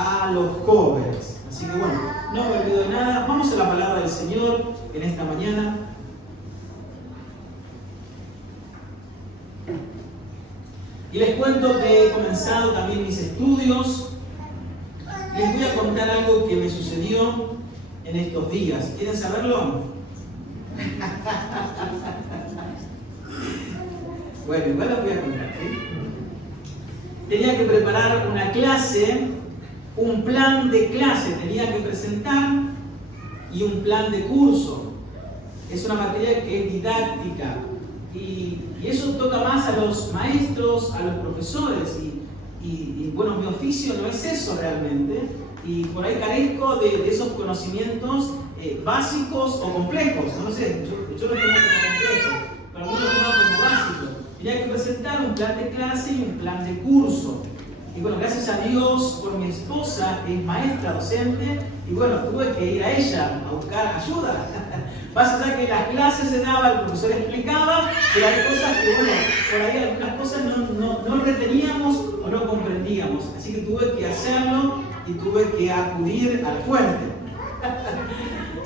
a los jóvenes. Así que bueno, no me olvido de nada. Vamos a la palabra del Señor en esta mañana. Y les cuento que he comenzado también mis estudios. Les voy a contar algo que me sucedió en estos días. ¿Quieren saberlo? Bueno, igual lo voy a contar, ¿sí? Tenía que preparar una clase, un plan de clase tenía que presentar y un plan de curso. Es una materia que es didáctica y eso toca más a los maestros, a los profesores y bueno, mi oficio no es eso realmente y por ahí carezco de esos conocimientos básicos o complejos, no sé, yo lo tengo como complejo, pero algunos lo toman como básicos. Tenía que presentar un plan de clase y un plan de curso. Y bueno, gracias a Dios por mi esposa, que es maestra, docente, y bueno, tuve que ir a ella a buscar ayuda. Pasa que las clases se daban, el profesor explicaba, pero hay cosas que, bueno, por ahí algunas cosas no reteníamos o no comprendíamos. Así que tuve que hacerlo y tuve que acudir a la fuente.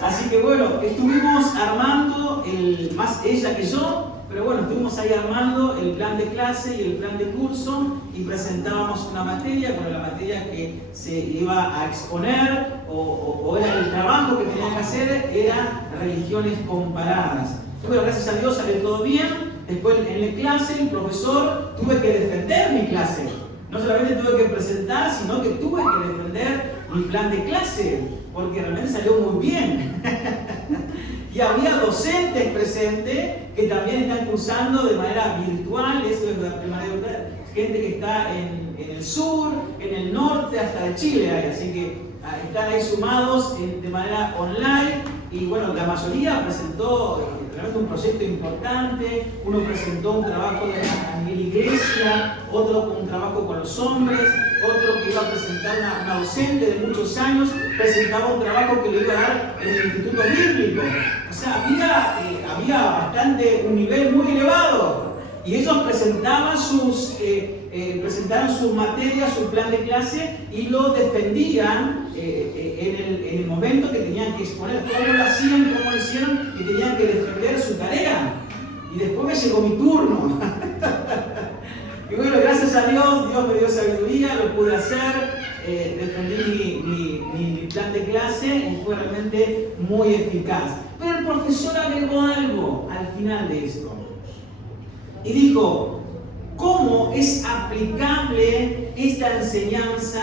Así que bueno, estuvimos armando, más ella que yo, pero bueno, estuvimos ahí armando el plan de clase y el plan de curso y presentábamos una materia, bueno, la materia que se iba a exponer o era el trabajo que tenía que hacer era religiones comparadas. Y bueno, gracias a Dios salió todo bien. Después en la clase, el profesor, tuve que defender mi clase. No solamente tuve que presentar, sino que tuve que defender mi plan de clase, porque realmente salió muy bien. Y había docentes presentes que también están cursando de manera virtual, eso es de manera virtual, gente que está en el sur, en el norte, hasta de Chile hay, así que están ahí sumados de manera online y bueno, la mayoría presentó realmente un proyecto importante, uno presentó un trabajo a nivel iglesia, otro un trabajo con los hombres, otro que iba a presentar una docente de muchos años, presentaba un trabajo que le iba a dar en el Instituto Bíblico. O sea, había bastante, un nivel muy elevado. Y ellos presentaban presentaron sus materias, su plan de clase y lo defendían en el momento que tenían que exponer cómo lo hacían, cómo lo hicieron y tenían que defender su tarea. Y después me llegó mi turno. Y bueno, gracias a Dios, Dios me dio sabiduría, lo pude hacer, defendí mi plan de clase y fue realmente muy eficaz. Pero el profesor agregó algo al final de esto. Y dijo, ¿cómo es aplicable esta enseñanza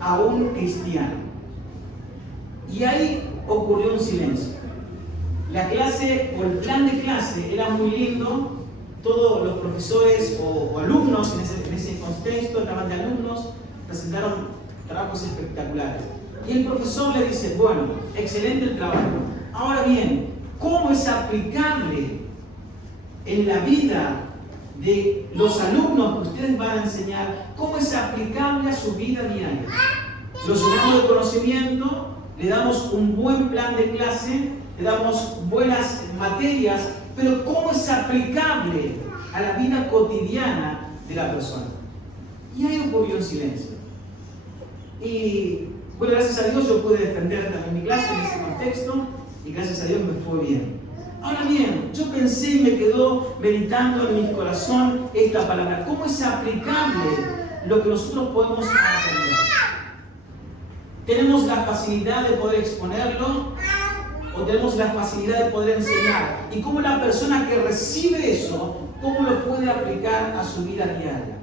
a un cristiano? Y ahí ocurrió un silencio. La clase o el plan de clase era muy lindo. Todos los profesores o alumnos en ese contexto, estaban de alumnos, presentaron trabajos espectaculares. Y el profesor le dice, bueno, excelente el trabajo. Ahora bien, ¿cómo es aplicable en la vida de los alumnos que ustedes van a enseñar? ¿Cómo es aplicable a su vida diaria? Los llenamos de conocimiento, le damos un buen plan de clase, le damos buenas materias, pero ¿cómo es aplicable a la vida cotidiana de la persona? Y ahí ocurrió el silencio. Y bueno, gracias a Dios yo pude defender también mi clase en ese contexto y gracias a Dios me fue bien. Ahora bien, yo pensé y me quedó meditando en mi corazón esta palabra. ¿Cómo es aplicable lo que nosotros podemos aprender? ¿Tenemos la facilidad de poder exponerlo? ¿O tenemos la facilidad de poder enseñar? ¿Y cómo la persona que recibe eso, cómo lo puede aplicar a su vida diaria?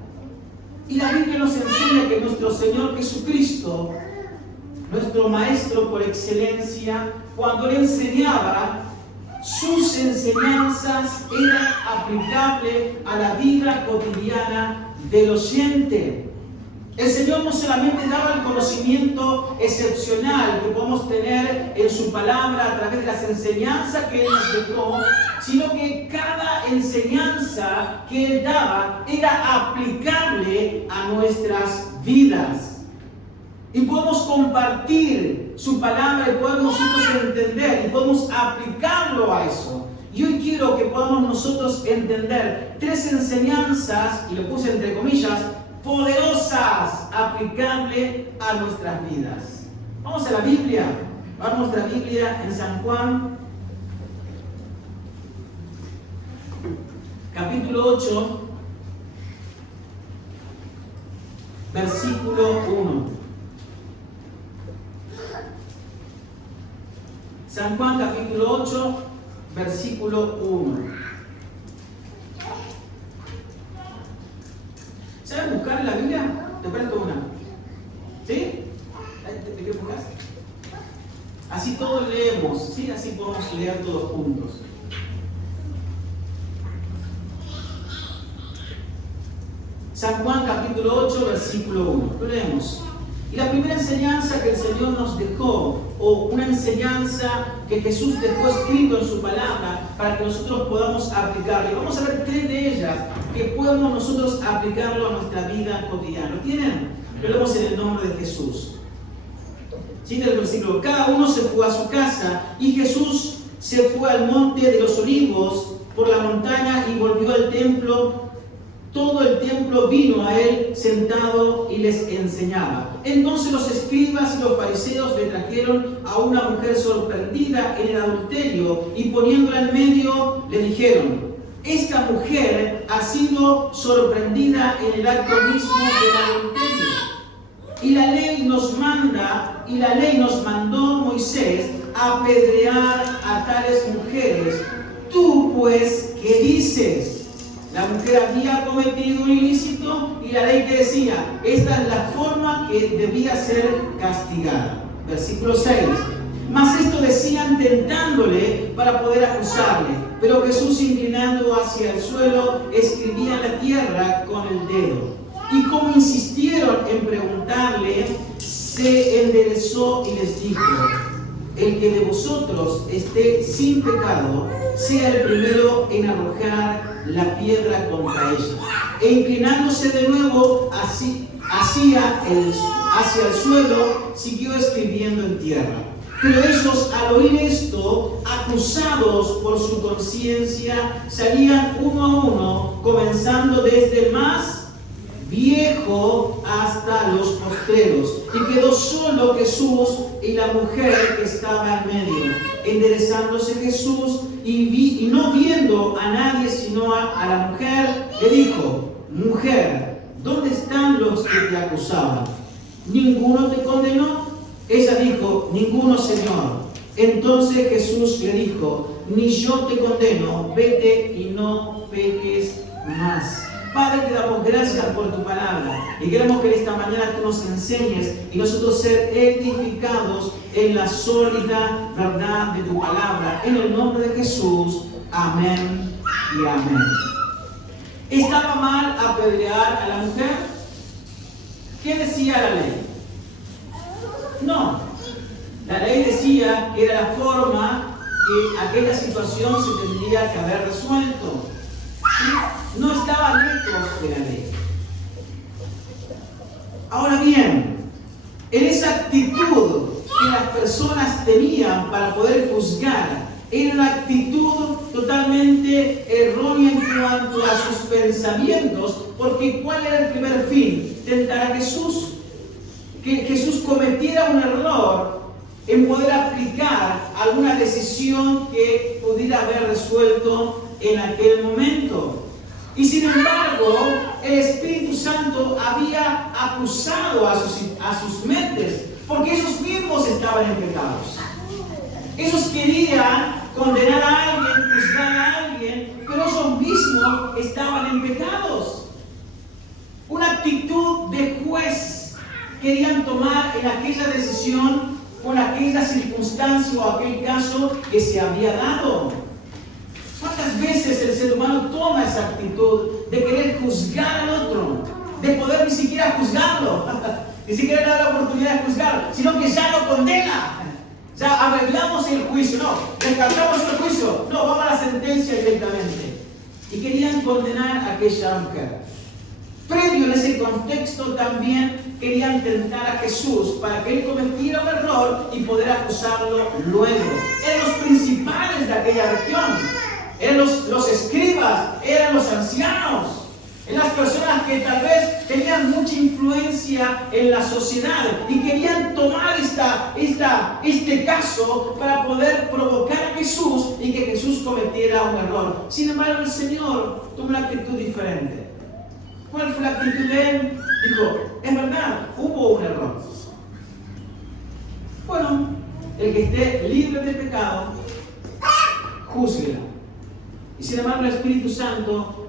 Y la Biblia nos enseña que nuestro Señor Jesucristo, nuestro Maestro por excelencia, cuando Él enseñaba, sus enseñanzas eran aplicables a la vida cotidiana del oyente. El Señor no solamente daba el conocimiento excepcional que podemos tener en su palabra a través de las enseñanzas que Él nos dejó, sino que cada enseñanza que Él daba era aplicable a nuestras vidas. Y podemos compartir su palabra y podemos nosotros entender y podemos aplicarlo a eso. Y hoy quiero que podamos nosotros entender 3 enseñanzas, y lo puse entre comillas, poderosas aplicable a nuestras vidas. Vamos a la Biblia. Vamos a nuestra Biblia en San Juan, capítulo 8, versículo 1. San Juan, capítulo 8, versículo 1. ¿Saben buscar en la Biblia? Te presto una. ¿Sí? ¿De qué buscas? Así todos leemos, ¿sí? Así podemos leer todos juntos. San Juan capítulo 8, versículo 1. Lo leemos. Y la primera enseñanza que el Señor nos dejó, o una enseñanza que Jesús dejó escrito en su palabra para que nosotros podamos aplicarla. Y vamos a ver 3 de ellas que podemos nosotros aplicarlo a nuestra vida cotidiana. ¿Lo tienen? Lo leemos en el nombre de Jesús. Siguiente el versículo. Cada uno se fue a su casa y Jesús se fue al monte de los olivos por la montaña y volvió al templo. Todo el templo vino a él sentado y les enseñaba. Entonces los escribas y los fariseos le trajeron a una mujer sorprendida en el adulterio y poniéndola en medio le dijeron: esta mujer ha sido sorprendida en el acto mismo del adulterio. Y la ley nos mandó Moisés a apedrear a tales mujeres. Tú pues, ¿qué dices? La mujer había cometido un ilícito y la ley que decía, esta es la forma que debía ser castigada. Versículo 6. Mas esto decían tentándole para poder acusarle. Pero Jesús, inclinando hacia el suelo, escribía en la tierra con el dedo. Y como insistieron en preguntarle, se enderezó y les dijo: el que de vosotros esté sin pecado, sea el primero en arrojar la piedra contra ella. E inclinándose de nuevo hacia el suelo, siguió escribiendo en tierra. Pero ellos, al oír esto, acusados por su conciencia, salían uno a uno, comenzando desde el más viejo hasta los postreros. Y quedó solo Jesús y la mujer que estaba en medio. Enderezándose Jesús y no viendo a nadie sino a la mujer, le dijo: mujer, ¿dónde están los que te acusaban? ¿Ninguno te condenó? Ella dijo: ninguno, Señor. Entonces Jesús le dijo: ni yo te condeno, vete y no peques más. Padre, te damos gracias por tu palabra y queremos que esta mañana tú nos enseñes y nosotros ser edificados en la sólida verdad de tu palabra. En el nombre de Jesús, amén y amén. ¿Estaba mal apedrear a la mujer? ¿Qué decía la ley? No. La ley decía que era la forma que aquella situación se tendría que haber resuelto. ¿Sí? No estaba lejos de la ley. Ahora bien, en esa actitud que las personas tenían para poder juzgar, era una actitud totalmente errónea en cuanto a sus pensamientos, porque ¿cuál era el primer fin? Tentar a Jesús. Que Jesús cometiera un error en poder aplicar alguna decisión que pudiera haber resuelto en aquel momento. Y sin embargo, el Espíritu Santo había acusado a sus mentes, porque ellos mismos estaban en pecados. Ellos querían condenar a alguien, juzgar a alguien, pero ellos mismos estaban en pecados. Una actitud de juez querían tomar en aquella decisión, con aquella circunstancia o aquel caso que se había dado. ¿Cuántas veces el ser humano toma esa actitud de querer juzgar al otro, de poder ni siquiera juzgarlo, ni siquiera le da la oportunidad de juzgarlo, sino que ya lo condena? Ya arreglamos el juicio, no, descartamos el juicio, no, vamos a la sentencia directamente. Y querían condenar a aquella mujer. Previo en ese contexto también querían tentar a Jesús para que él cometiera un error y poder acusarlo luego. Eran los principales de aquella región. Eran los escribas, eran los ancianos, en las personas que tal vez tenían mucha influencia en la sociedad y querían tomar este caso para poder provocar a Jesús y que Jesús cometiera un error. Sin embargo, el Señor tomó una actitud diferente. ¿Cuál fue la actitud de él? Dijo, es verdad, hubo un error. Bueno, el que esté libre de pecado, júzguela. Y sin embargo, el Espíritu Santo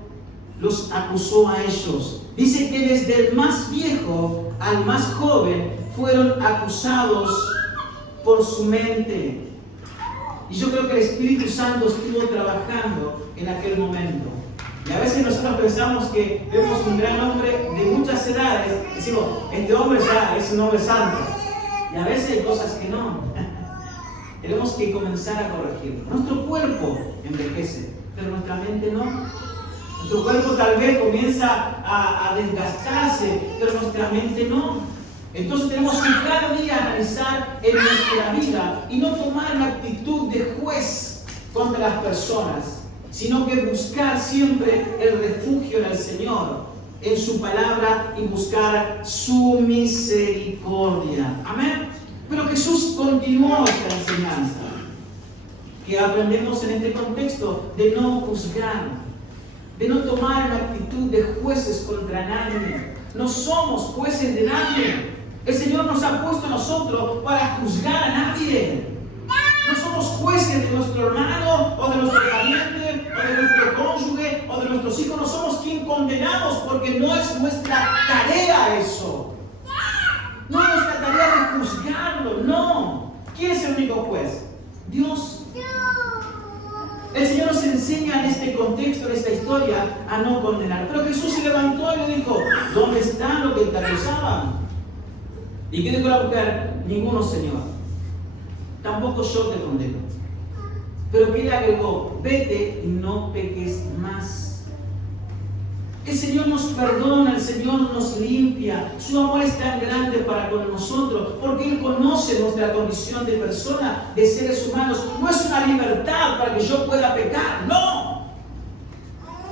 los acusó a ellos. Dice que desde el más viejo al más joven fueron acusados por su mente. Y yo creo que el Espíritu Santo estuvo trabajando en aquel momento. Y a veces nosotros pensamos que vemos un gran hombre de muchas edades, decimos, este hombre ya es un hombre santo. Y a veces hay cosas que no. Tenemos que comenzar a corregir. Nuestro cuerpo envejece, pero nuestra mente no. Nuestro cuerpo tal vez comienza a desgastarse, pero nuestra mente no. Entonces tenemos que cada día analizar en nuestra vida y no tomar una actitud de juez contra las personas, sino que buscar siempre el refugio en el Señor, en su palabra, y buscar su misericordia. Amén. Pero Jesús continuó esta enseñanza que aprendemos en este contexto de no juzgar, de no tomar una actitud de jueces contra nadie. No somos jueces de nadie. El Señor nos ha puesto a nosotros para juzgar a nadie. No somos jueces de nuestro hermano o de nuestro pariente o de nuestro cónyuge o de nuestros hijos. No somos quien condenamos, porque no es nuestra tarea eso. No es nuestra tarea de juzgarlo, no. ¿Quién es el único juez? Dios. El Señor nos enseña en este contexto, en esta historia, a no condenar. Pero Jesús se levantó y le dijo, ¿dónde están los que te acusaban? ¿Y qué dijo la mujer? Ninguno, Señor. Tampoco yo te condeno. Pero que le agregó, vete y no peques más. El Señor nos perdona, el Señor nos limpia. Su amor es tan grande para con nosotros, porque Él conoce nuestra condición de persona, de seres humanos. No es una libertad para que yo pueda pecar, no.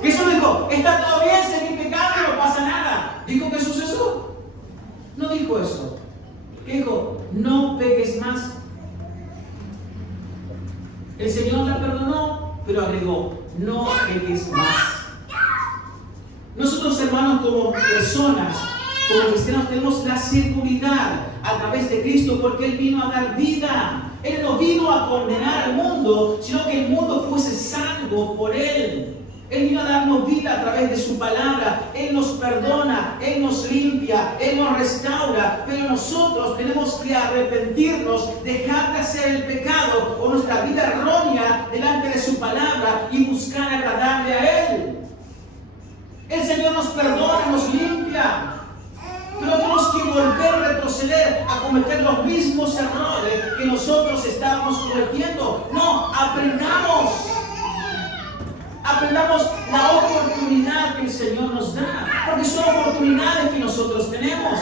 Jesús dijo, está todo bien, seguir pecando, no pasa nada. ¿Dijo Jesús eso? No dijo eso. ¿Qué dijo? No peques más. El Señor la perdonó, pero agregó, no peques más. Nosotros, hermanos, como personas, como cristianos, tenemos la seguridad a través de Cristo, porque Él vino a dar vida. Él no vino a condenar al mundo, sino que el mundo fuese salvo por Él. Él vino a darnos vida a través de su palabra. Él nos perdona, Él nos limpia, Él nos restaura. Pero nosotros tenemos que arrepentirnos, dejar de hacer el pecado o nuestra vida errónea delante de su palabra y buscar agradarle a Él. El Señor nos perdona, nos limpia. Pero tenemos que volver a retroceder, a cometer los mismos errores que nosotros estábamos cometiendo. No, aprendamos. Aprendamos la oportunidad que el Señor nos da, porque son oportunidades que nosotros tenemos.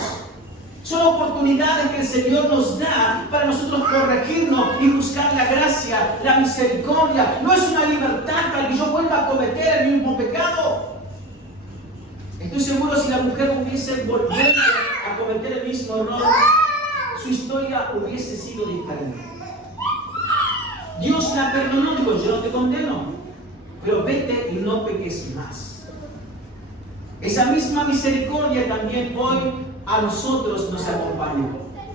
Son oportunidades que el Señor nos da para nosotros corregirnos y buscar la gracia, la misericordia. No es una libertad para que yo vuelva a cometer el mismo pecado. Estoy seguro, si la mujer hubiese vuelto a cometer el mismo error, su historia hubiese sido diferente. Dios la perdonó, dijo, yo no te condeno, pero vete y no peques más. Esa misma misericordia también hoy a nosotros nos acompaña.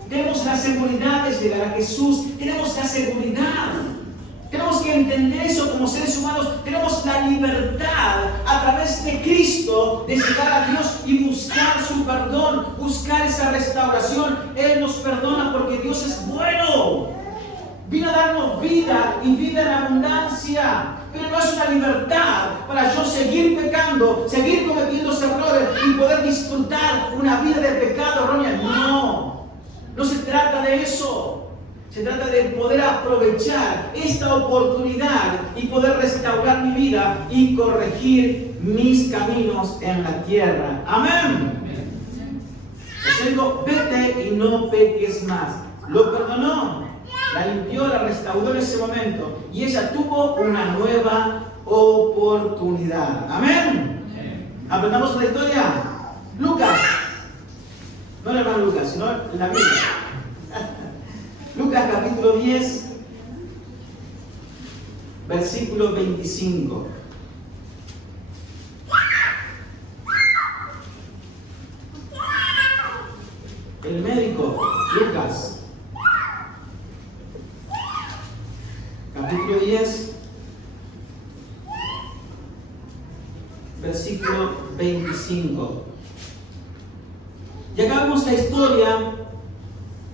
Tenemos la seguridad de llegar a Jesús, tenemos la seguridad. Tenemos que entender eso como seres humanos. Tenemos la libertad a través de Cristo de llegar a Dios y buscar su perdón, buscar esa restauración. Él nos perdona porque Dios es bueno. Vino a darnos vida y vida en abundancia. Pero no es una libertad para yo seguir pecando, seguir cometiendo errores y poder disfrutar una vida de pecado errónea. No, no se trata de eso. Se trata de poder aprovechar esta oportunidad y poder restaurar mi vida y corregir mis caminos en la tierra. Amén. Les digo, vete y no peques más. Lo perdonó, la limpió, la restauró en ese momento y ella tuvo una nueva oportunidad. Amén. Aprendamos una historia. Lucas. No el hermano Lucas, sino la Biblia. Lucas capítulo 10, versículo 25. El médico, Lucas, capítulo 10, versículo 25. Y acá vemos la historia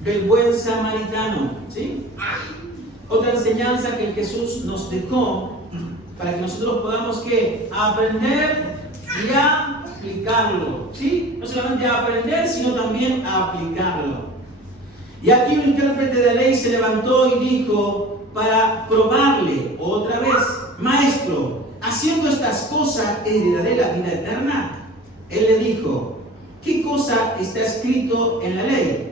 del buen samaritano, ¿sí? Otra enseñanza que Jesús nos dejó para que nosotros podamos ¿qué? Aprender y aplicarlo, ¿sí? No solamente aprender, sino también aplicarlo. Y aquí un intérprete de la ley se levantó y dijo para probarle otra vez: Maestro, haciendo estas cosas heredaré la vida eterna. Él le dijo: ¿qué cosa está escrito en la ley?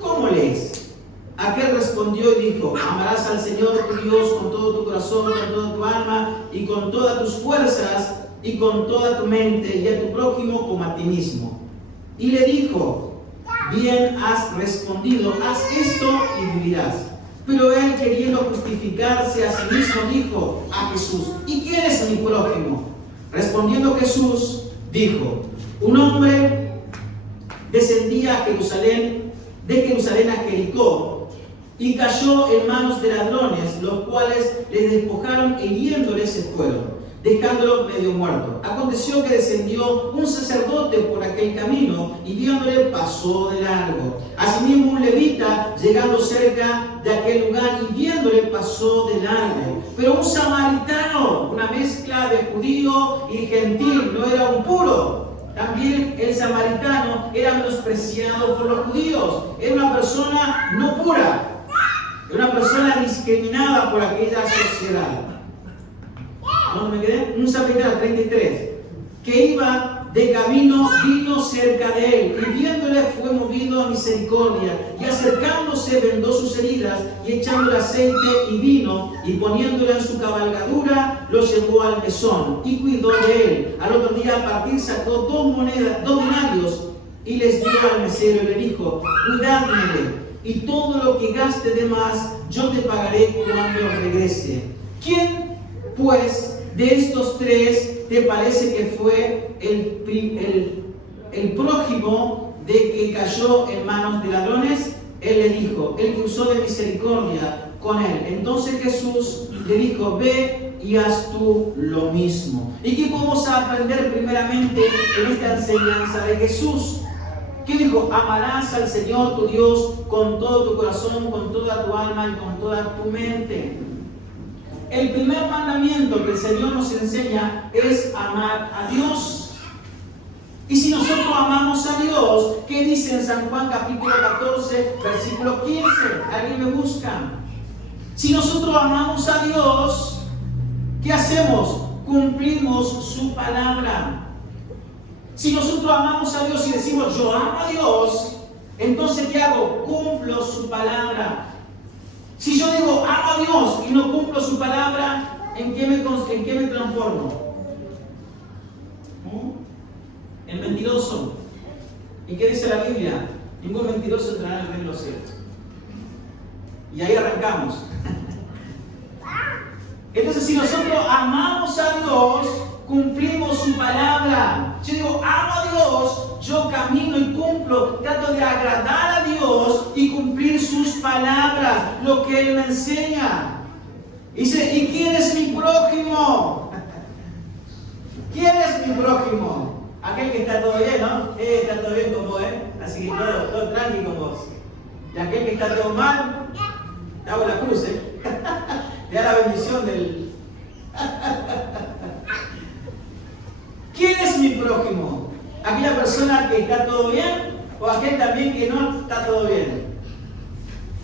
¿Cómo lees? Aquel respondió y dijo: amarás al Señor tu Dios con todo tu corazón, con toda tu alma y con todas tus fuerzas y con toda tu mente, y a tu prójimo como a ti mismo. Y le dijo: bien has respondido, haz esto y vivirás. Pero él, queriendo justificarse a sí mismo, dijo a Jesús: ¿y quién es mi prójimo? Respondiendo Jesús, dijo: un hombre descendía de Jerusalén a Jericó y cayó en manos de ladrones, los cuales le despojaron e hiriéndole se fueron, dejándolo medio muerto. Aconteció que descendió un sacerdote por aquel camino y viéndole pasó de largo. Asimismo un levita, llegando cerca de aquel lugar y viéndole pasó de largo. Pero un samaritano, una mezcla de judío y gentil, no era un puro. También el samaritano era menospreciado por los judíos. Era una persona no pura, era una persona discriminada por aquella sociedad. ¿Dónde me quedé? Un samaritano, 33, que iba de camino, vino cerca de él, y viéndole fue movido a misericordia, y acercándose vendó sus heridas, y echándole aceite y vino, y poniéndole en su cabalgadura, lo llevó al mesón, y cuidó de él. Al otro día al partir sacó 2 denarios, y les dio al mesero, y le dijo: cuidádmele, y todo lo que gaste de más, yo te pagaré cuando regrese. ¿Quién, pues, de estos 3 te parece que fue el prójimo de que cayó en manos de ladrones? Él le dijo: el que usó de misericordia con él. Entonces Jesús le dijo: ve y haz tú lo mismo. ¿Y qué podemos aprender primeramente en esta enseñanza de Jesús? ¿Qué dijo? Amarás al Señor tu Dios con todo tu corazón, con toda tu alma y con toda tu mente. El primer mandamiento que el Señor nos enseña es amar a Dios. Y si nosotros amamos a Dios, ¿qué dice en San Juan capítulo 14, versículo 15? ¿Alguien me busca? Si nosotros amamos a Dios, ¿qué hacemos? Cumplimos su palabra. Si nosotros amamos a Dios y decimos yo amo a Dios, entonces ¿qué hago? Cumplo su palabra. Si yo digo amo a Dios y no cumplo su palabra, ¿en qué me transformo? En mentiroso. ¿Y qué dice la Biblia? Ningún mentiroso entrará en el reino de los cielos. Y ahí arrancamos. Entonces, si nosotros amamos a Dios, cumplimos su palabra. Yo digo amo a Dios, yo camino y cumplo, trato de agradar a Dios y cumplir sus palabras, lo que Él me enseña. Dice: ¿y quién es mi prójimo? ¿Quién es mi prójimo? Aquel que está todo bien, ¿no? Está todo bien con vos, así que todo tranqui con vos. Y aquel que está todo mal, te hago la cruz, te da la bendición del... ¿Quién es mi prójimo? ¿Aquella persona que está todo bien o aquel también que no está todo bien?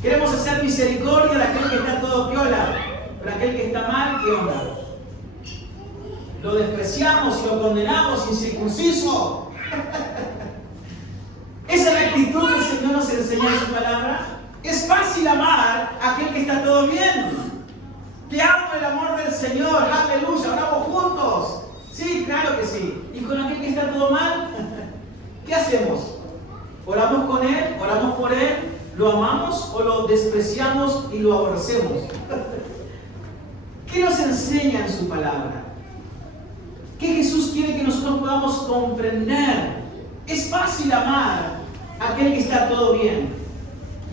Queremos hacer misericordia de aquel que está todo piola, pero aquel que está mal, ¿qué onda? Lo despreciamos y lo condenamos, incircunciso. Esa es la actitud que el Señor nos enseña en su palabra. Es fácil amar a aquel que está todo bien. Te amo el amor del Señor, aleluya, oramos juntos. Sí, claro que sí. ¿Y con aquel que está todo mal? ¿Qué hacemos? ¿Oramos con él? ¿Oramos por él? ¿Lo amamos o lo despreciamos y lo aborrecemos? ¿Qué nos enseña en su palabra? ¿Qué Jesús quiere que nosotros podamos comprender? Es fácil amar a aquel que está todo bien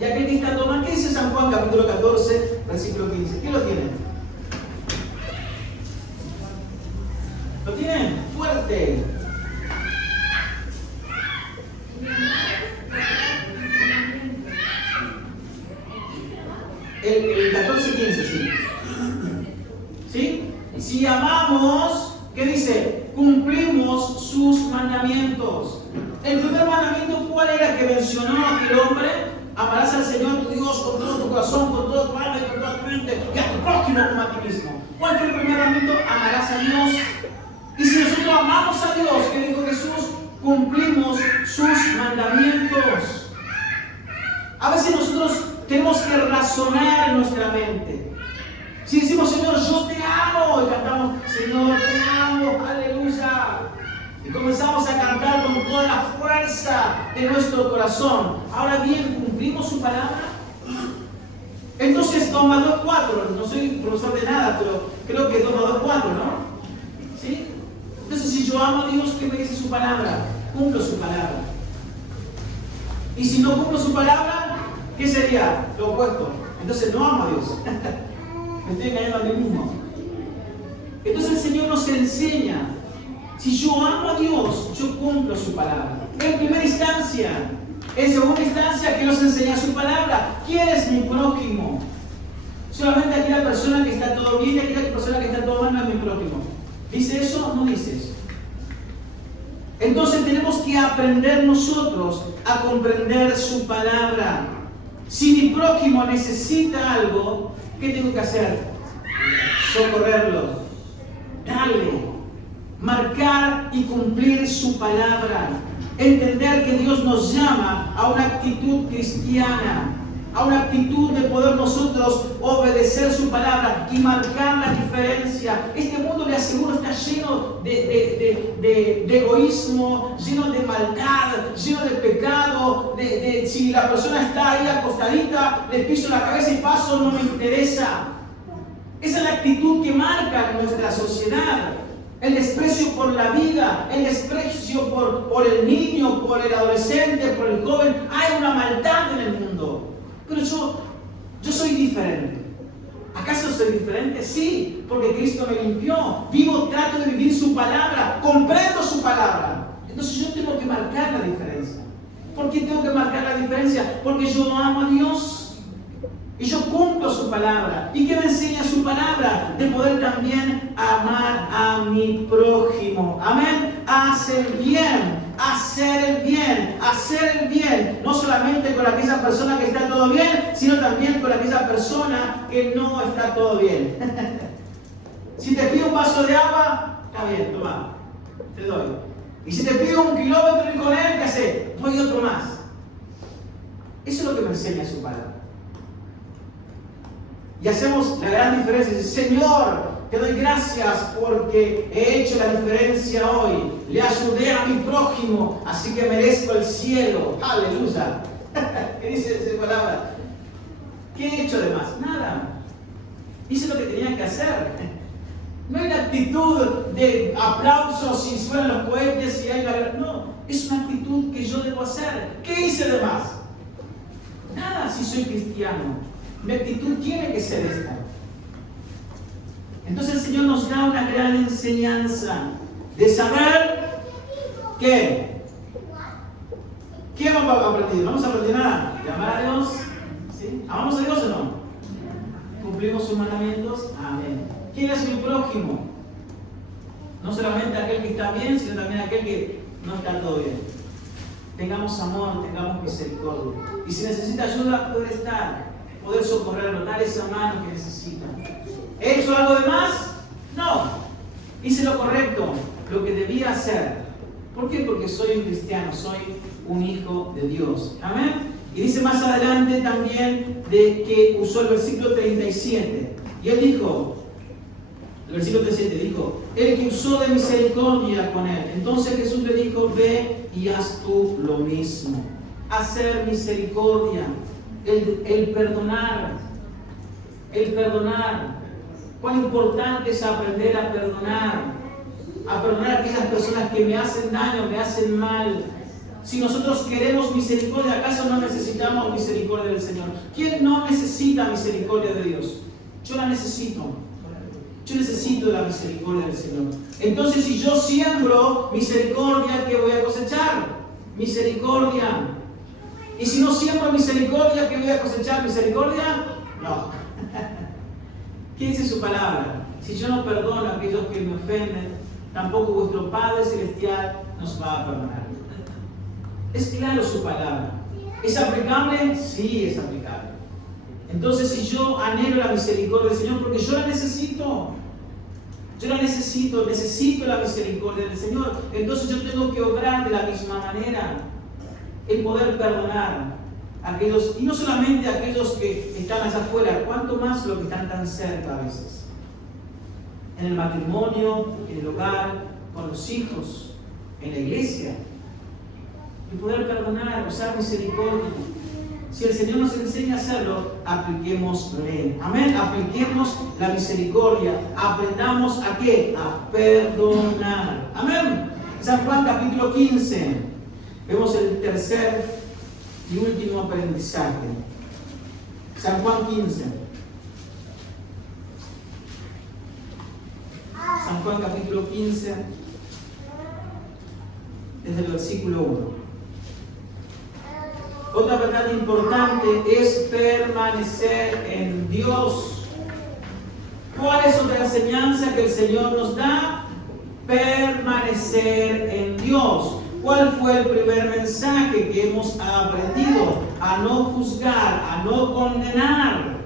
y a aquel que está todo mal. ¿Qué dice San Juan capítulo 14, versículo 15? ¿Qué lo tienen? ¿Lo tienen? Fuerte. El 14-15, sí. ¿Sí? Si amamos, ¿qué dice? Cumplimos sus mandamientos. El primer mandamiento, ¿cuál era que mencionó aquel hombre? Amarás al Señor tu Dios con todo tu corazón, con todo tu alma y con toda tu mente, y a tu prójimo como a ti mismo. ¿Cuál fue el primer mandamiento? Amarás a Dios. Y si nosotros amamos a Dios, ¿qué dijo Jesús? Cumplimos sus mandamientos. A veces nosotros tenemos que razonar en nuestra mente. Si decimos, Señor, yo te amo, y cantamos, Señor, te amo, aleluya. Y comenzamos a cantar con toda la fuerza de nuestro corazón. Ahora bien, ¿cumplimos su palabra? Entonces, 2 más 2, 4. No soy profesor de nada, pero creo que 2 más 2, 4, ¿no? ¿Sí? Entonces, si yo amo a Dios, ¿qué me dice su palabra? Cumplo su palabra. Y si no cumplo su palabra, ¿qué sería? Lo opuesto. Entonces, no amo a Dios. Me estoy engañando a mí mismo. Entonces, el Señor nos enseña. Si yo amo a Dios, yo cumplo su palabra. En primera instancia. En segunda instancia, ¿qué nos enseña su palabra? ¿Quién es mi prójimo? Solamente aquella persona que está todo bien y aquella persona que está todo mal no es mi prójimo. ¿Dice eso? No dice eso. Entonces tenemos que aprender nosotros a comprender su palabra. Si mi prójimo necesita algo, ¿qué tengo que hacer? Socorrerlo. Darle. Marcar y cumplir su palabra. Entender que Dios nos llama a una actitud cristiana, a una actitud de poder nosotros obedecer su palabra y marcar la diferencia. Este mundo, le aseguro, está lleno de egoísmo, lleno de maldad, lleno de pecado. Si la persona está ahí acostadita, le piso la cabeza y paso, no me interesa. Esa es la actitud que marca nuestra sociedad. El desprecio por la vida, el desprecio por el niño, por el adolescente, por el joven. Hay una maldad en el mundo. Pero yo soy diferente. ¿Acaso soy diferente? Sí, porque Cristo me limpió. Vivo, trato de vivir su palabra, comprendo su palabra. Entonces yo tengo que marcar la diferencia. ¿Por qué tengo que marcar la diferencia? Porque yo no amo a Dios. Y yo cumplo su palabra. ¿Y qué me enseña su palabra? De poder también amar a mi prójimo. Amén. Hacer el bien. Hacer el bien. Hacer el bien. No solamente con aquella persona que está todo bien, sino también con aquella persona que no está todo bien. Si te pido un vaso de agua, está bien, toma. Te doy. Y si te pido 1 kilómetro y con él, ¿qué hace? Doy otro más. Eso es lo que me enseña su palabra. Y hacemos la gran diferencia. Señor, te doy gracias porque he hecho la diferencia hoy. Le ayudé a mi prójimo, así que merezco el cielo. Aleluya. ¿Qué dice esa palabra? ¿Qué he hecho de más? Nada. Hice lo que tenía que hacer. No hay una actitud de aplausos y suenan los cohetes y hay la... No, es una actitud que yo debo hacer. ¿Qué hice de más? Nada si soy cristiano. Mi actitud tiene que ser esta. Entonces el Señor nos da una gran enseñanza de saber que ¿qué vamos a aprender? ¿Vamos a aprender nada? ¿De amar a Dios? ¿Sí? ¿Amamos a Dios o no? ¿Cumplimos sus mandamientos? Amén. ¿Quién es mi prójimo? No solamente aquel que está bien, sino también aquel que no está todo bien. Tengamos amor, tengamos misericordia. Y si necesita ayuda, poder estar. Poder socorrerlo, dar esa mano que necesita. ¿He hecho algo de más? No. Hice lo correcto, lo que debía hacer. ¿Por qué? Porque soy un cristiano, soy un hijo de Dios. Amén. Y dice más adelante también de que usó el versículo 37. Y él dijo, El versículo 37 dijo, el que usó de misericordia con él. Entonces Jesús le dijo, ve y haz tú lo mismo. Hacer misericordia, el perdonar. El perdonar. Cuán importante es aprender a perdonar a aquellas personas que me hacen daño, me hacen mal. Si nosotros queremos misericordia, ¿acaso no necesitamos misericordia del Señor? ¿Quién no necesita misericordia de Dios? Yo la necesito. Yo necesito la misericordia del Señor. Entonces, si yo siembro misericordia, ¿qué voy a cosechar? Misericordia. Y si no siembro misericordia, ¿qué voy a cosechar? ¿Misericordia? No. ¿Qué dice su palabra? Si yo no perdono a aquellos que me ofenden, tampoco vuestro Padre Celestial nos va a perdonar. Es claro su palabra. ¿Es aplicable? Sí, es aplicable. Entonces, si yo anhelo la misericordia del Señor, porque yo la necesito, necesito la misericordia del Señor, entonces yo tengo que obrar de la misma manera, el poder perdonar a aquellos, y no solamente a aquellos que están allá afuera, cuanto más los que están tan cerca a veces, en el matrimonio, en el hogar, con los hijos, en la iglesia, el poder perdonar, usar misericordia. Si el Señor nos enseña a hacerlo, apliquémosle. Amén. Apliquemos la misericordia. Aprendamos a qué? A perdonar. Amén. San Juan capítulo 15. Vemos el tercer y último aprendizaje. San Juan 15. San Juan capítulo 15. Desde el versículo 1. Otra verdad importante es permanecer en Dios. ¿Cuál es otra enseñanza que el Señor nos da? Permanecer en Dios. ¿Cuál fue el primer mensaje que hemos aprendido? A no juzgar, a no condenar.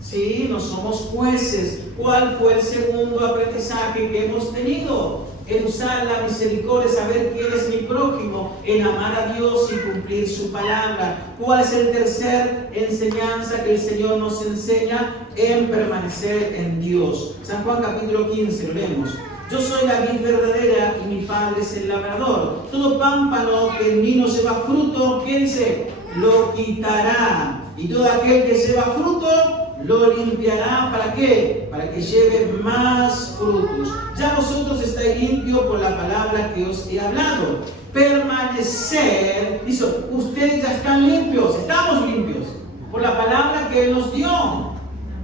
Sí, no somos jueces. ¿Cuál fue el segundo aprendizaje que hemos tenido? En usar la misericordia, saber quién es mi prójimo, en amar a Dios y cumplir su palabra. ¿Cuál es el tercer enseñanza que el Señor nos enseña? En permanecer en Dios. San Juan capítulo 15, lo leemos. Yo soy la vid verdadera y mi Padre es el labrador. Todo pámpano que en mí no lleva fruto, ¿qué dice? Lo quitará. Y todo aquel que lleva fruto, lo limpiará. ¿Para qué? Para que lleve más frutos. Ya vosotros estáis limpios por la palabra que os he hablado. Permanecer, dice, ustedes ya están limpios, estamos limpios por la palabra que Él nos dio.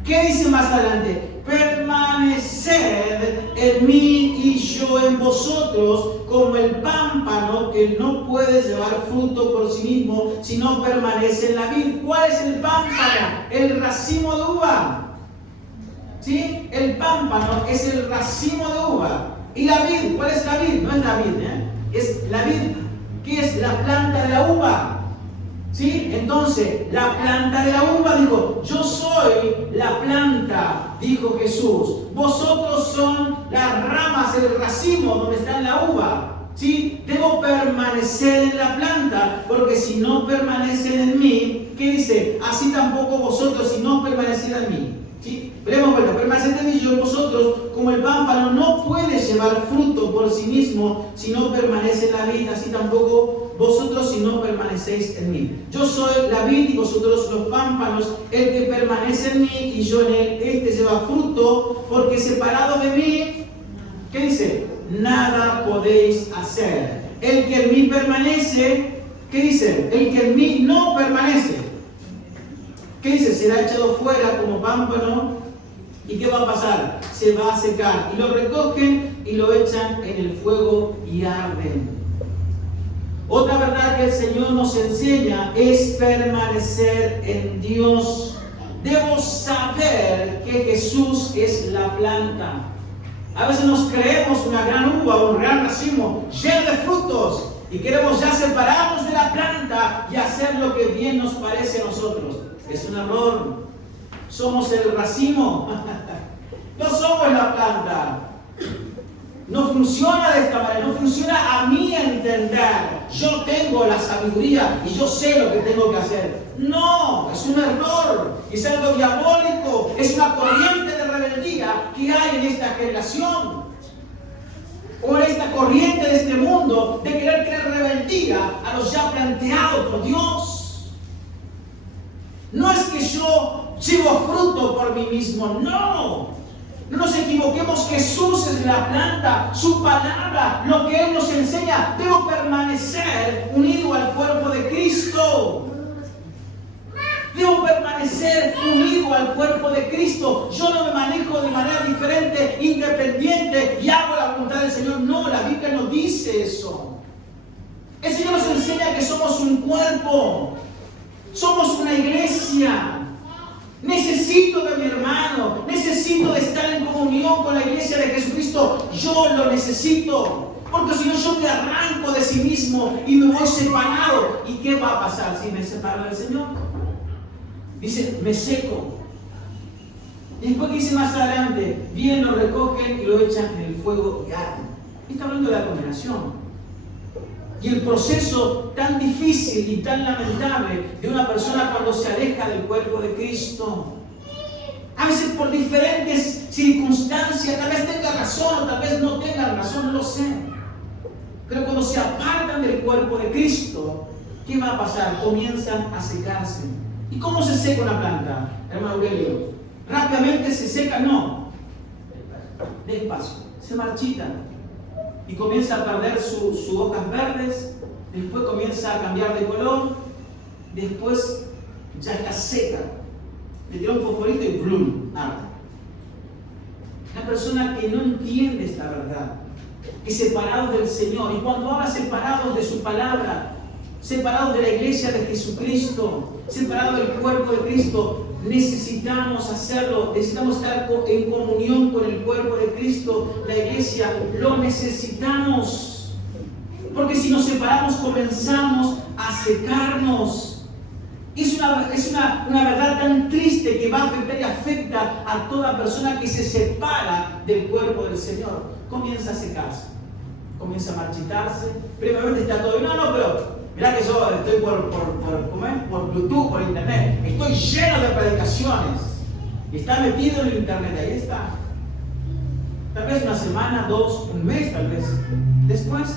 ¿Qué dice más adelante? Permaneced en mí y yo en vosotros, como el pámpano que no puede llevar fruto por sí mismo, si no permanece en la vid. ¿Cuál es el pámpano? El racimo de uva. ¿Sí? El pámpano es el racimo de uva. ¿Y la vid? ¿Cuál es la vid? No es la vid, es la vid, que es la planta de la uva. ¿Sí? Entonces, la planta de la uva, dijo, yo soy la planta, dijo Jesús. Vosotros son las ramas, el racimo donde está la uva. ¿Sí? Debo permanecer en la planta, porque si no permanecen en mí, ¿qué dice? Así tampoco vosotros, si no permanecen en mí. ¿Sí? Veremos, permaneced en mí y yo en vosotros, como el pámpano no puede llevar fruto por sí mismo si no permanece en la vid, así tampoco vosotros si no permanecéis en mí. Yo soy la vid y vosotros los pámpanos. El que permanece en mí y yo en él, este lleva fruto, porque separado de mí, ¿qué dice? Nada podéis hacer. El que en mí permanece, ¿qué dice? El que en mí no permanece, ¿qué dice? Será echado fuera como pámpano. ¿Y qué va a pasar? Se va a secar. Y lo recogen y lo echan en el fuego y arden. Otra verdad que el Señor nos enseña es permanecer en Dios. Debo saber que Jesús es la planta. A veces nos creemos una gran uva, un gran racimo lleno de frutos y queremos ya separarnos de la planta y hacer lo que bien nos parece a nosotros. Es un error. Somos el racimo. No somos la planta. No funciona de esta manera. No funciona a mi entender. Yo tengo la sabiduría y yo sé lo que tengo que hacer. No, es un error. Es algo diabólico. Es una corriente de rebeldía rebeldía que hay en esta generación, o en esta corriente de este mundo de querer tener rebeldía a lo ya planteado por Dios. No es que yo llevo fruto por mí mismo, no. No nos equivoquemos, Jesús es la planta, su palabra, lo que Él nos enseña, debo permanecer unido al cuerpo de Cristo. Debo permanecer unido al cuerpo de Cristo. Yo no me manejo de manera diferente, independiente y hago la voluntad del Señor. No, la Biblia no dice eso. El Señor nos enseña que somos un cuerpo. Somos una iglesia. Necesito de mi hermano. Necesito de estar en comunión con la iglesia de Jesucristo. Yo lo necesito. Porque si no, yo me arranco de sí mismo y me voy separado. ¿Y qué va a pasar si me separo del Señor? Dice, me seco. Y después dice más adelante, bien lo recogen y lo echan en el fuego y arden. Está hablando de la condenación. Y el proceso tan difícil y tan lamentable de una persona cuando se aleja del cuerpo de Cristo. A veces por diferentes circunstancias, tal vez tenga razón o tal vez no tenga razón, no lo sé. Pero cuando se apartan del cuerpo de Cristo, ¿qué va a pasar? Comienzan a secarse. ¿Y cómo se seca una planta, hermano Aurelio? ¿Rápidamente se seca? No. Despacio. Se marchita. Y comienza a perder sus hojas verdes. Después comienza a cambiar de color. Después ya está seca. Le tiró un fosforito y ¡blum! Arde. La persona que no entiende esta verdad, que separados del Señor, y cuando habla separados de su palabra, separados de la iglesia de Jesucristo, separados del cuerpo de Cristo, necesitamos hacerlo, necesitamos estar en comunión con el cuerpo de Cristo, la iglesia, lo necesitamos. Porque si nos separamos comenzamos a secarnos. Es una verdad tan triste que va a afectar y afecta a toda persona que se separa del cuerpo del Señor. Comienza a secarse, comienza a marchitarse, primeramente está todo bien, no, pero mirá que yo estoy por YouTube, por internet, estoy lleno de predicaciones, y está metido en el internet, ahí está. Tal vez una semana, dos, un mes tal vez. Después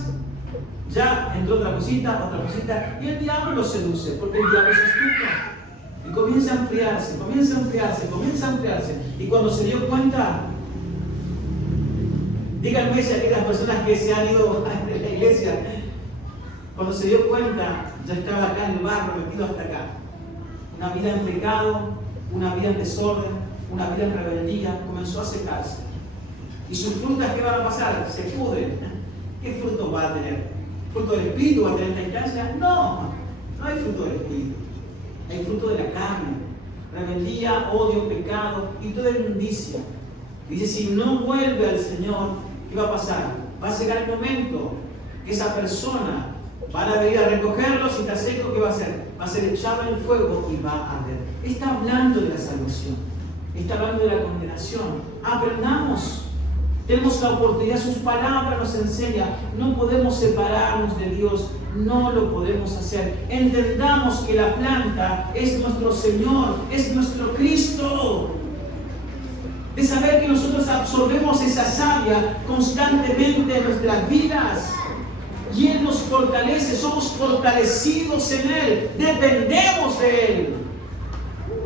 ya entró otra cosita, y el diablo lo seduce, porque el diablo es astuto. Y comienza a enfriarse. Y cuando se dio cuenta, díganme si aquellas personas que se han ido a la iglesia, cuando se dio cuenta, ya estaba acá en el barro, metido hasta acá. Una vida en pecado, una vida en desorden, una vida en rebeldía, comenzó a secarse. ¿Y sus frutas qué van a pasar? Se pudren. ¿Qué fruto va a tener? ¿Fruto del Espíritu va a tener esta instancia? No, no hay fruto del Espíritu. Hay fruto de la carne. Rebeldía, odio, pecado y toda inmundicia. Dice, si no vuelve al Señor, ¿qué va a pasar? Va a llegar el momento que esa persona van a venir a recogerlo, si está seco, ¿qué va a hacer? Va a ser echado en el fuego y va a arder. Está hablando de la salvación, está hablando de la condenación. Aprendamos, tenemos la oportunidad, sus palabras nos enseñan, no podemos separarnos de Dios, no lo podemos hacer. Entendamos que la planta es nuestro Señor, es nuestro Cristo. De saber que nosotros absorbemos esa savia constantemente en nuestras vidas. Y Él nos fortalece, somos fortalecidos en Él, dependemos de Él.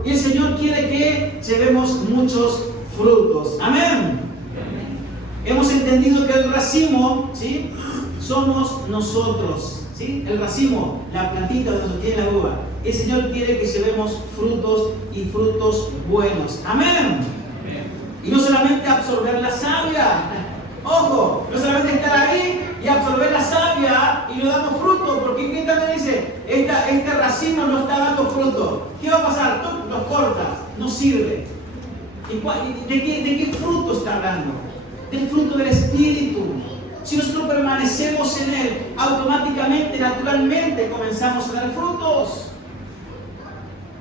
Y el Señor quiere que llevemos muchos frutos. Amén. Hemos entendido que el racimo, ¿sí?, somos nosotros. ¿Sí? El racimo, la plantita donde sostiene la uva. Y el Señor quiere que llevemos frutos y frutos buenos. Amén. Y no solamente absorber la savia. Ojo, no solamente estar ahí y absorber la savia y no damos fruto, porque ¿quién también dice? Este racimo no está dando fruto. ¿Qué va a pasar? Tú los cortas, no sirve. ¿De qué fruto está hablando? Del fruto del Espíritu. Si nosotros permanecemos en Él, automáticamente, naturalmente comenzamos a dar frutos.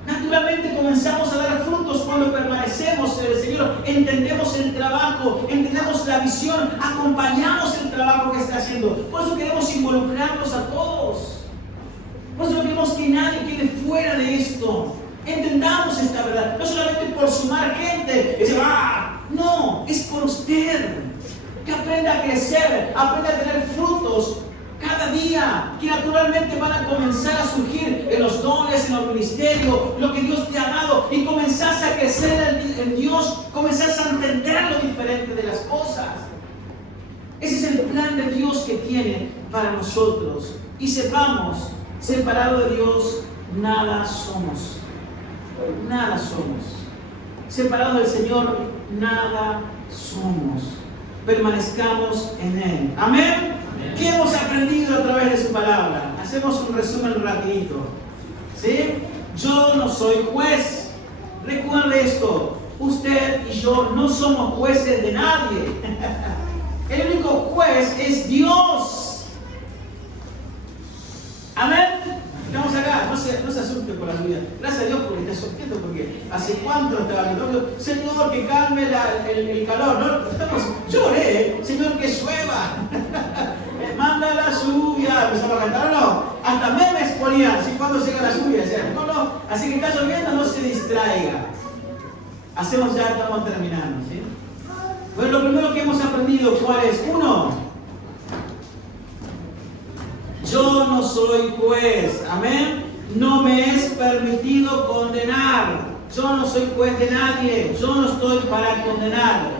Naturalmente comenzamos a dar frutos cuando permanecemos en el Señor, entendemos el trabajo, entendemos la visión, acompañamos el trabajo que está haciendo. Por eso queremos involucrarlos a todos. Por eso no queremos que nadie quede fuera de esto. Entendamos esta verdad, no solamente por sumar gente, y decir, No, es por usted. Que aprenda a crecer, aprenda a tener frutos cada día, que naturalmente van a comenzar a surgir en los dones, en los ministerios, lo que Dios te ha dado, y comenzás a crecer en Dios, comenzás a entender lo diferente de las cosas. Ese es el plan de Dios que tiene para nosotros. Y sepamos, separado de Dios, nada somos. Nada somos. Separado del Señor, nada somos. Permanezcamos en Él. Amén. ¿Qué hemos aprendido a través de su palabra? Hacemos un resumen rapidito. ¿Sí? Yo no soy juez. Recuerde esto. Usted y yo no somos jueces de nadie. El único juez es Dios. Amén. Estamos acá, no se asuste por la lluvia. Gracias a Dios porque está sorprendiendo, porque hace cuánto estaba viendo, Señor, que calme el calor. ¿No? Lloré, Señor, que llueva. Manda la lluvia. Empezamos a cantar, no. Hasta memes ponían, ¿sí? Cuando llega la lluvia. No. Así que está lloviendo, no se distraiga. Hacemos ya, estamos terminando, ¿sí? Bueno, lo primero que hemos aprendido, ¿cuál es? 1. Yo no soy juez, amén. No me es permitido condenar. Yo no soy juez de nadie. Yo no estoy para condenar.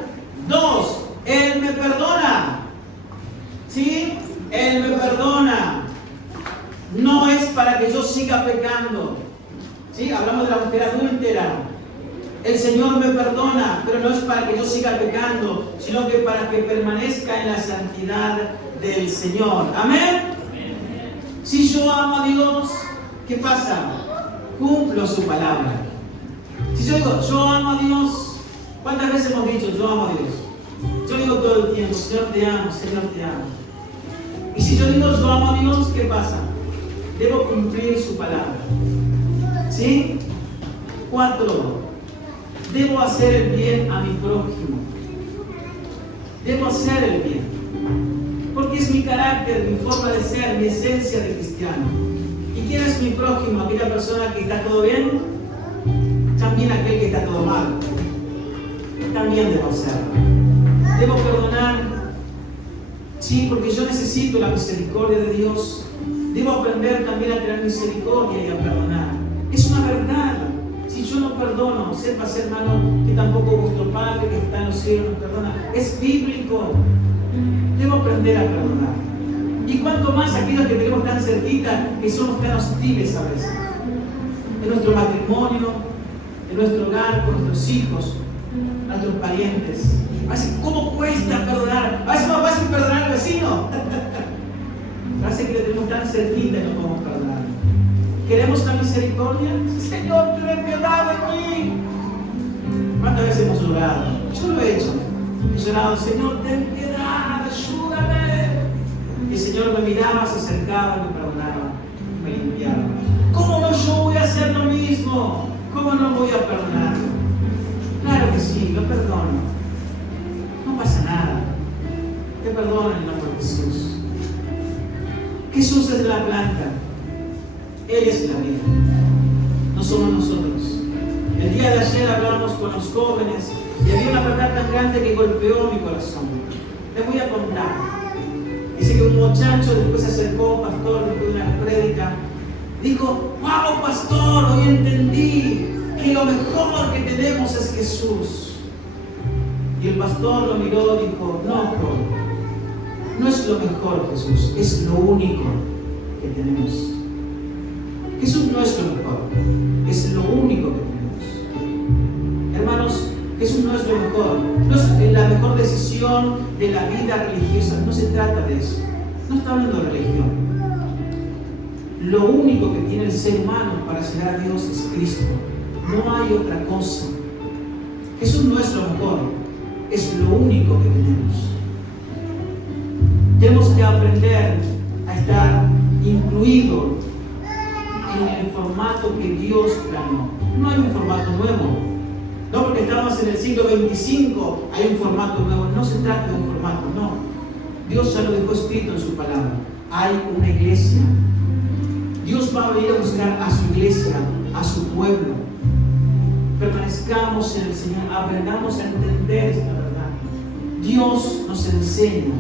2. Él me perdona. ¿Sí? Él me perdona. No es para que yo siga pecando. ¿Sí? Hablamos de la mujer adúltera. El Señor me perdona, pero no es para que yo siga pecando, sino que para que permanezca en la santidad del Señor. Amén. Si yo amo a Dios, ¿qué pasa? Cumplo su palabra. Si yo digo, yo amo a Dios, ¿cuántas veces hemos dicho, yo amo a Dios? Yo digo todo el tiempo, Señor te amo, Señor te amo. Y si yo digo, yo amo a Dios, ¿qué pasa? Debo cumplir su palabra. ¿Sí? 4. Debo hacer el bien a mi prójimo. Debo hacer el bien. Porque es mi carácter, mi forma de ser, mi esencia de cristiano. ¿Y quién es mi prójimo? Aquella persona que está todo bien, también aquel que está todo mal. También debo hacerlo. Debo perdonar, sí, porque yo necesito la misericordia de Dios. Debo aprender también a tener misericordia y a perdonar. Es una verdad. Si yo no perdono, sepas, hermano, que tampoco vuestro Padre que está en los cielos nos perdona. Es bíblico. Debo aprender a perdonar. Y cuanto más aquellos que tenemos tan cerquita, que somos tan hostiles a veces. En nuestro matrimonio, en nuestro hogar, con nuestros hijos, nuestros parientes. A veces, ¿cómo cuesta perdonar? A veces es más fácil perdonar al vecino. A veces que le tenemos tan cerquita y no podemos perdonar. ¿Queremos la misericordia? Señor, ten piedad de mí. ¿Cuántas veces hemos llorado? Yo lo he hecho. He llorado, Señor, ten piedad, ayúdame. Y el Señor me miraba, se acercaba, me perdonaba, me limpiaba. ¿Cómo no yo voy a hacer lo mismo? ¿Cómo no voy a perdonar? Claro que sí, lo perdono. No pasa nada. Te perdono en el nombre de Jesús. Jesús es la planta. Él es la vida. No somos nosotros. El día de ayer hablábamos con los jóvenes y había una verdad tan grande que golpeó mi corazón. Les voy a contar. Dice que un muchacho después se acercó, pastor, después de una prédica, dijo, wow, pastor, hoy entendí que lo mejor que tenemos es Jesús. Y el pastor lo miró y dijo, no, joven, no es lo mejor Jesús, es lo único que tenemos. Jesús no es lo mejor, es lo único que tenemos. Hermanos, Jesús no es lo mejor, no es la mejor decisión de la vida religiosa, no se trata de eso, no está hablando de religión. Lo único que tiene el ser humano para llegar a Dios es Cristo, no hay otra cosa. Jesús no es lo mejor, es lo único que tenemos. Tenemos que aprender a estar incluidos en el formato que Dios planeó. No hay un formato nuevo. No porque estamos en el siglo 25 hay un formato nuevo. No se trata de un formato, no. Dios ya lo dejó escrito en su palabra. Hay una iglesia. Dios va a venir a buscar a su iglesia, a su pueblo. permanezcamos en el Señor, aprendamos a entender esta verdad. Dios nos enseña,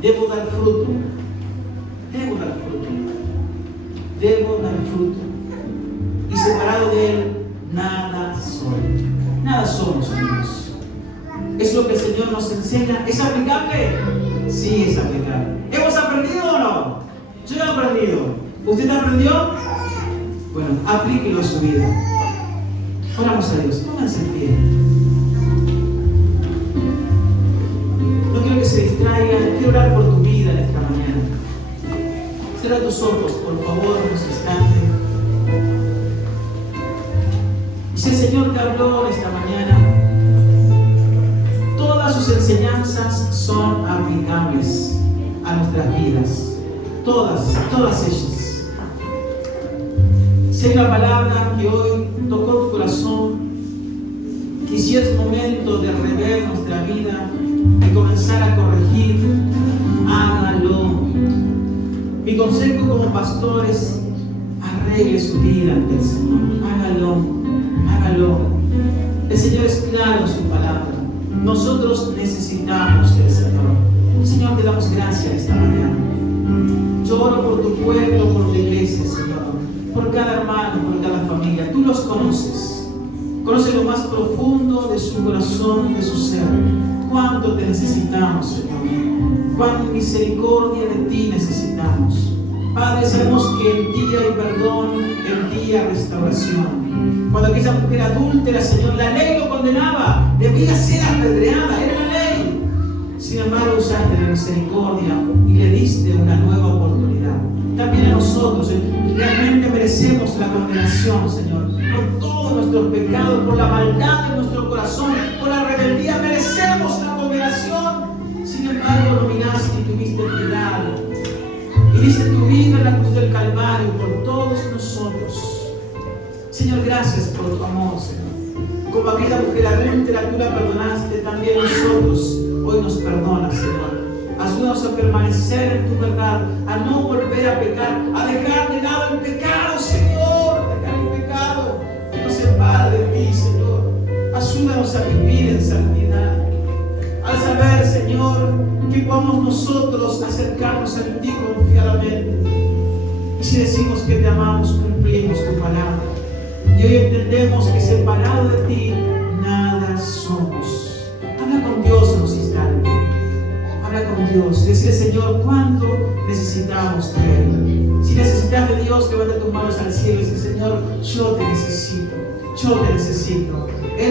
debo dar fruto, debo dar fruto, debo dar fruto. Y separado de Él, nada soy. Nada somos, amigos. ¿Es lo que el Señor nos enseña? ¿Es aplicable? Sí, es aplicable. ¿Hemos aprendido o no? Yo he aprendido. ¿Usted aprendió? Bueno, aplíquelo a su vida. Oramos a Dios. Pónganse en pie. No quiero que se distraiga. Quiero orar por tu vida en esta mañana. Cierra tus ojos, por favor, unos instantes. Y si el Señor te habló en esta mañana, todas sus enseñanzas son aplicables a nuestras vidas. Todas ellas. Si hay una palabra que hoy tocó tu corazón, y si es momento de rever nuestra vida y comenzar a corregir, hágalo. Mi consejo como pastor es: arregle su vida ante el Señor. Hágalo. El Señor es claro en su palabra. Nosotros necesitamos del Señor. Señor, te damos gracias esta mañana. Yo oro por tu pueblo, por tu iglesia, Señor, por cada hermano, por cada familia. Tú los conoces. Conoces lo más profundo de su corazón, de su ser. Cuánto te necesitamos, Señor. Cuánta misericordia de ti necesitamos. Padre, sabemos que en ti hay perdón, en ti hay restauración. Cuando aquella mujer adúltera, Señor, la ley lo condenaba, debía ser apedreada, era la ley. Sin embargo, usaste la misericordia y le diste una nueva oportunidad. También a nosotros, realmente merecemos la condenación, Señor, por todos nuestros pecados, por la maldad de nuestro corazón, por la rebeldía, merecemos la condenación. Sin embargo, lo miraste y tuviste piedad. Y dice tu vida en la cruz del Calvario por todos nosotros. Señor, gracias por tu amor, Señor. Como aquella mujer adúltera, tú la perdonaste, también nosotros hoy nos perdonas, Señor. Ayúdanos a permanecer en tu verdad, a no volver a pecar, a dejar de lado el pecado, Señor, a dejar el pecado que nos separa de ti, Señor. Ayúdanos a vivir en santidad, al saber, Señor, que podamos nosotros acercarnos a ti confiadamente. Y si decimos que te amamos, cumplimos tu palabra. Y hoy entendemos que separado de ti, nada somos. Habla con Dios en los instantes. Habla con Dios. Decirle, Señor, cuánto necesitamos de Él. Si necesitas de Dios, levanta tus manos al cielo y dice, Señor, yo te necesito. Yo te necesito. Él